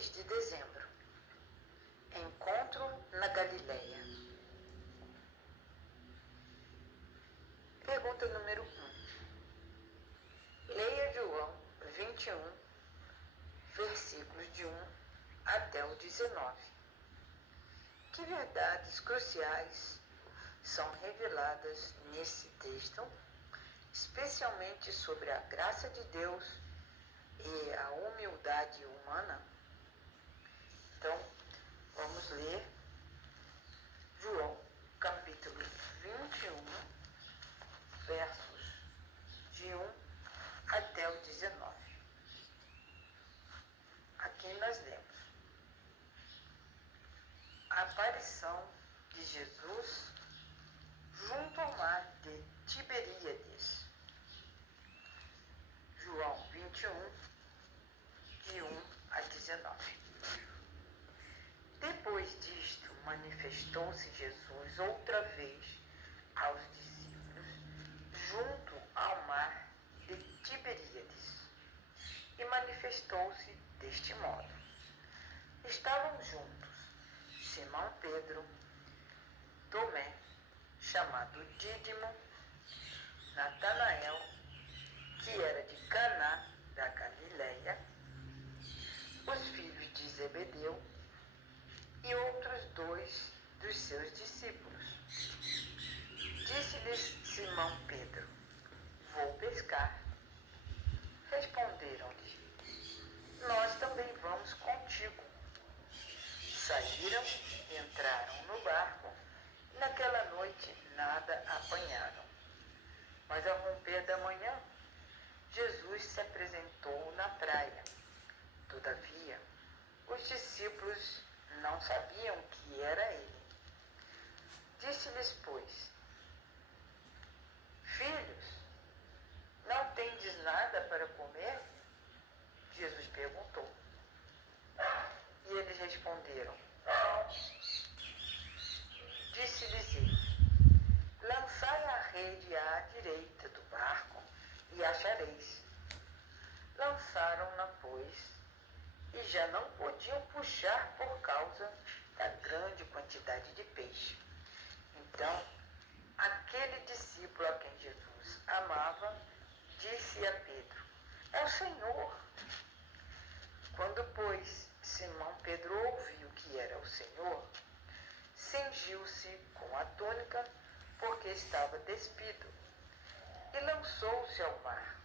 2 de dezembro. Encontro na Galileia. Pergunta número 1. Leia João 21, versículos de 1 até o 19. Que verdades cruciais são reveladas nesse texto, especialmente sobre a graça de Deus e a humildade humana? Então, vamos ler João, capítulo 21, versos de 1 até o 19. Aqui nós lemos: a aparição de Jesus junto ao mar de Tiberíades. João 21, de 1 a 19. Depois disto, manifestou-se Jesus outra vez aos discípulos junto ao mar de Tiberíades, e manifestou-se deste modo. Estavam juntos Simão Pedro, Tomé, chamado Dídimo, Natanael, que era de Caná da Galileia, os filhos de Zebedeu e outros 2 dos seus discípulos. Disse-lhes Simão Pedro: vou pescar. Responderam-lhe: nós também vamos contigo. Saíram, entraram no barco, e naquela noite nada apanharam. Mas ao romper da manhã, Jesus se apresentou na praia. Todavia, os discípulos não sabiam que era ele. Disse-lhes, pois: filhos, não tendes nada para comer? Jesus perguntou. E eles responderam: não. Disse-lhes ele: lançai a rede à direita do barco e achareis. Lançaram-na, pois, e já não podiam puxar por causa da grande quantidade de peixe. Então, aquele discípulo a quem Jesus amava disse a Pedro: é o Senhor. Quando, pois, Simão Pedro ouviu que era o Senhor, cingiu-se com a túnica, porque estava despido, e lançou-se ao mar.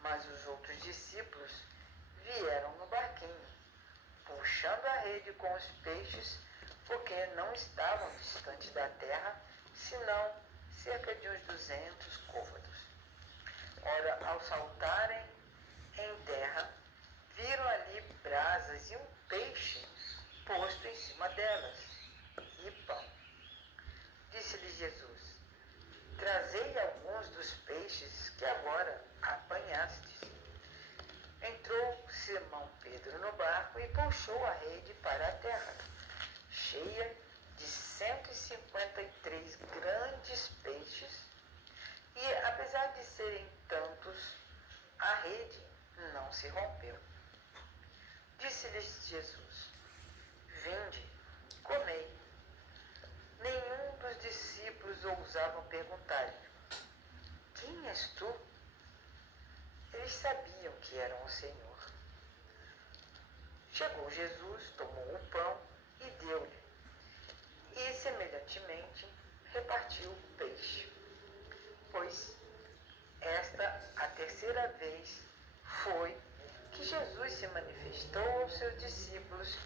Mas os outros discípulos vieram no barquinho, puxando a rede com os peixes, porque não estavam distantes da terra, senão cerca de uns 200 côvados. Ora, ao saltarem em terra, viram ali brasas e um peixe posto em cima delas, e pão. Disse-lhes Jesus: trazei alguns dos peixes que agora apanhastes. Entrou Simão Pedro no barco e puxou a rede para a terra, cheia de 153 grandes peixes, e apesar de serem tantos, a rede não se rompeu. Disse-lhes Jesus: vinde, comei. Nenhum dos discípulos ousava perguntar-lhe: quem és tu? Eles sabiam que eram o Senhor. Chegou Jesus, tomou o pão e deu-lhe, e semelhantemente repartiu o peixe. Pois esta a terceira vez foi que Jesus se manifestou aos seus discípulos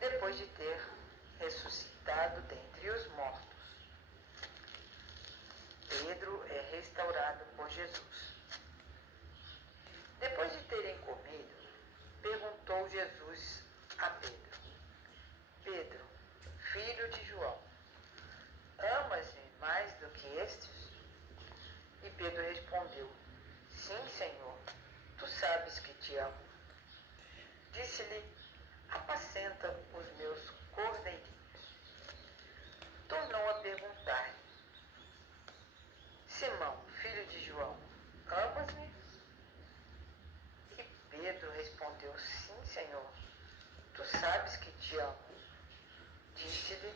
depois de ter ressuscitado dentre os mortos. Pedro é restaurado por Jesus. Depois de terem comido, perguntou Jesus a Pedro: Pedro, filho de João, amas-me mais do que estes? E Pedro respondeu: sim, Senhor, tu sabes que te amo. Disse-lhe: apacenta os meus cordeirinhos. Tornou a perguntar-lhe: Simão, filho de João, amas-me? E Pedro respondeu: sim, Senhor, te amo. Disse-lhe: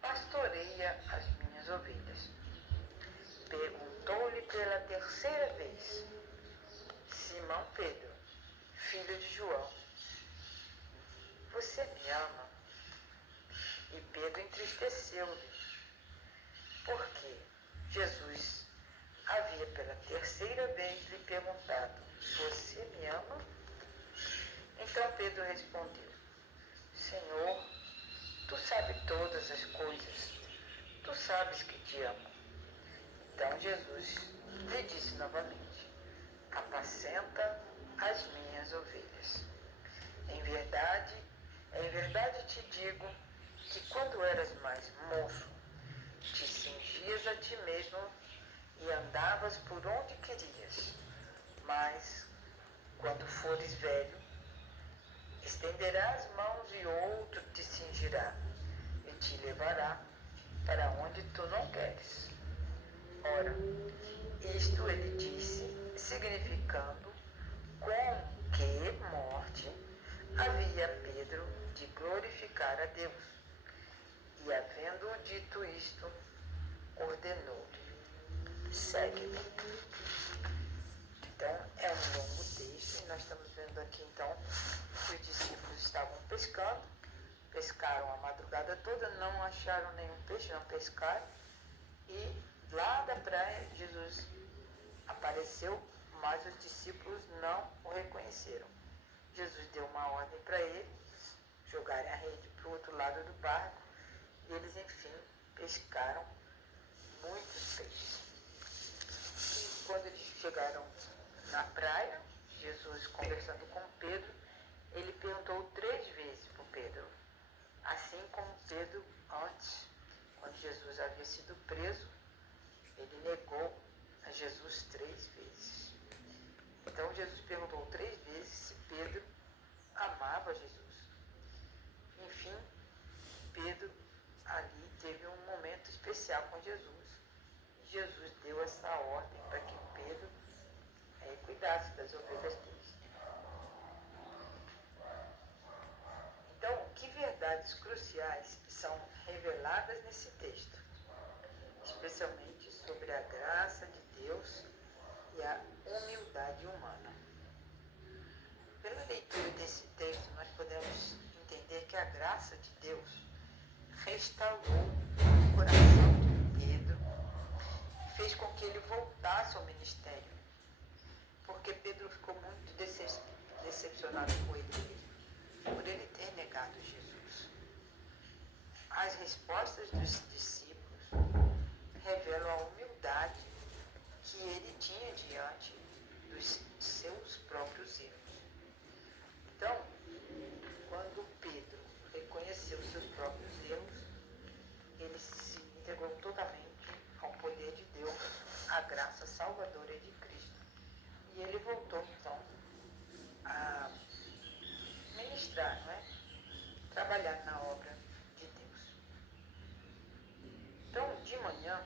pastoreia as minhas ovelhas. Perguntou-lhe pela terceira vez: Simão Pedro, filho de João, você me ama? E Pedro entristeceu-lhe, porque Jesus havia pela terceira vez lhe perguntado: você me ama? Então Pedro respondeu: Senhor, tu sabes todas as coisas, tu sabes que te amo. Então Jesus lhe disse novamente: apacenta as minhas ovelhas. Em verdade te digo que quando eras mais moço, te cingias a ti mesmo e andavas por onde querias. Mas, quando fores velho, estenderás mãos e outro te cingirá e te levará para onde tu não queres. Ora, isto ele disse, significando com que morte havia Pedro de glorificar a Deus. E havendo dito isto, ordenou-lhe: segue-me. Então, é um longo texto e nós estamos vendo aqui então que os discípulos estavam pescaram a madrugada toda, não acharam nenhum peixe, não pescaram, e lá da praia Jesus apareceu, mas os discípulos não o reconheceram. Jesus deu uma ordem para eles jogarem a rede para o outro lado do barco e eles enfim pescaram muitos peixes. E quando eles chegaram na praia, Jesus conversando com Pedro, ele perguntou 3 vezes para Pedro, assim como Pedro antes, quando Jesus havia sido preso, ele negou a Jesus 3 vezes. Então Jesus perguntou 3 vezes se Pedro amava Jesus. Enfim, Pedro ali teve um momento especial com Jesus. Jesus deu essa ordem para que Pedro cuidasse das ovelhas dele. Então, que verdades cruciais são reveladas nesse texto, especialmente sobre a graça de Deus e a humildade humana. Pela leitura desse texto, nós podemos entender que a graça de Deus restaurou o coração de Pedro e fez com que ele voltasse ao ministério, porque Pedro ficou muito decepcionado com ele, por ele ter negado Jesus. As respostas dos discípulos revelam a humildade que ele tinha diante dos seus próprios erros. Então, quando Pedro reconheceu seus próprios erros, ele se entregou totalmente ao poder de Deus, à graça salvadora de Cristo. E ele voltou, então, a ministrar, trabalhar na obra de Deus. Então, de manhã,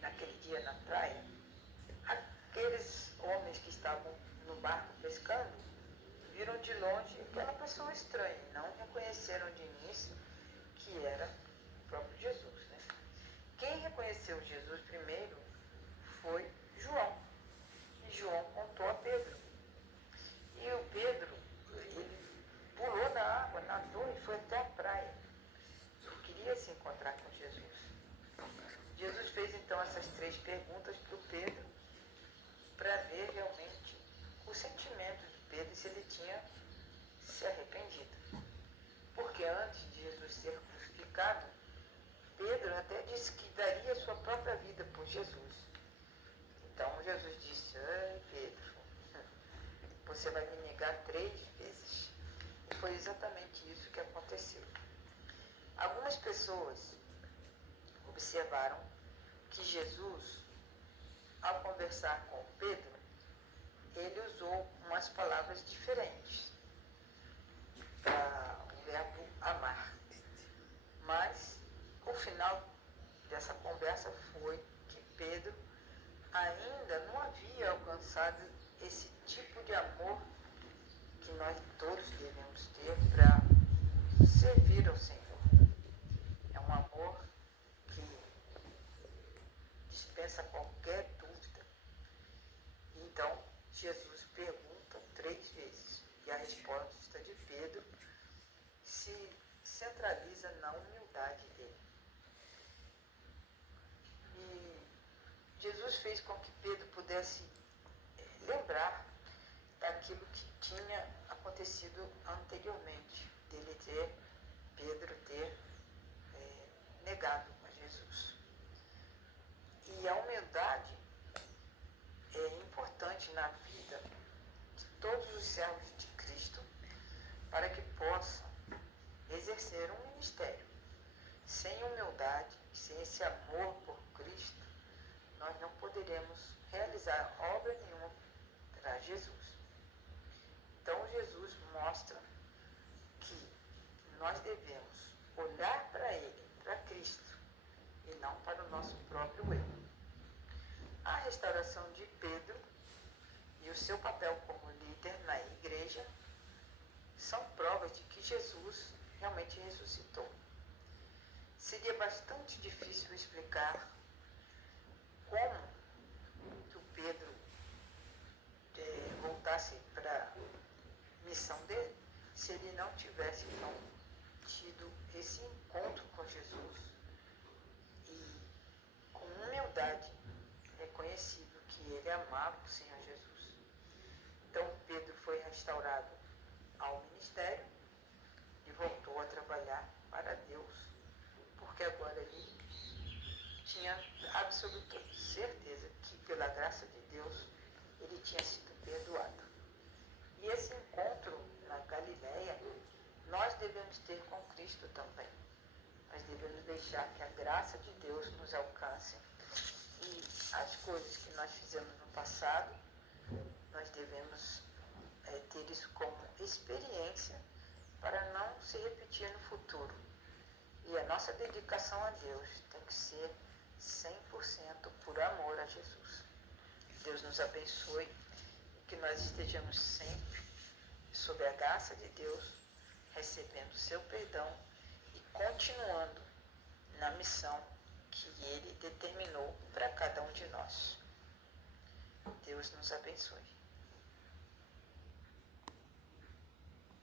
naquele dia na praia, aqueles homens que estavam no barco pescando viram de longe aquela pessoa estranha e não reconheceram de início que era o próprio Jesus. Quem reconheceu Jesus primeiro foi João. E João contou a Pedro. E o Pedro, ele pulou na água, nadou e foi até a praia. Ele queria se encontrar com Jesus. Jesus fez então essas 3 perguntas para o Pedro para ver realmente o sentimento de Pedro, se ele tinha se arrependido. Porque antes de Jesus ser crucificado, Pedro até disse que daria a sua própria vida por Jesus. Então Jesus disse: ai, Pedro, você vai me negar 3 vezes. E foi exatamente isso que aconteceu. Algumas pessoas observaram que Jesus, ao conversar com Pedro, ele usou umas palavras diferentes para o verbo amar. Mas o final dessa conversa foi que Pedro ainda não havia alcançado esse tipo de amor que nós todos devemos ter para servir ao Senhor. É um amor que dispensa qualquer dúvida. Então, Jesus pergunta 3 vezes, e a resposta de Pedro se centraliza na humildade dele. E Jesus fez com que Pedro pudesse lembrar daquilo que tinha acontecido anteriormente, Pedro ter negado a Jesus. E a humildade é importante na vida de todos os servos de Cristo para que possam exercer um ministério. Sem humildade, sem esse amor por Cristo, nós não poderemos realizar obra nenhuma para Jesus. Então Jesus mostra que nós devemos olhar para Ele, para Cristo, e não para o nosso próprio eu. A restauração de Pedro e o seu papel como líder na igreja são provas de que Jesus realmente ressuscitou. Seria bastante difícil explicar como que o Pedro voltasse para a missão dele se ele não tivesse então tido esse encontro com Jesus e com humildade reconhecido que ele amava o Senhor Jesus. Então Pedro foi restaurado ao ministério e voltou a trabalhar para Deus, porque agora ele tinha absoluta certeza que pela graça de Deus ele tinha sido perdoado. E esse encontro na Galileia nós devemos ter com Cristo também. Nós devemos deixar que a graça de Deus nos alcance e as coisas que nós fizemos no passado, nós devemos ter isso como experiência para não se repetir no futuro. E a nossa dedicação a Deus tem que ser 100% por amor a Jesus. Deus nos abençoe e que nós estejamos sempre sob a graça de Deus, recebendo o seu perdão e continuando na missão que Ele determinou para cada um de nós. Deus nos abençoe.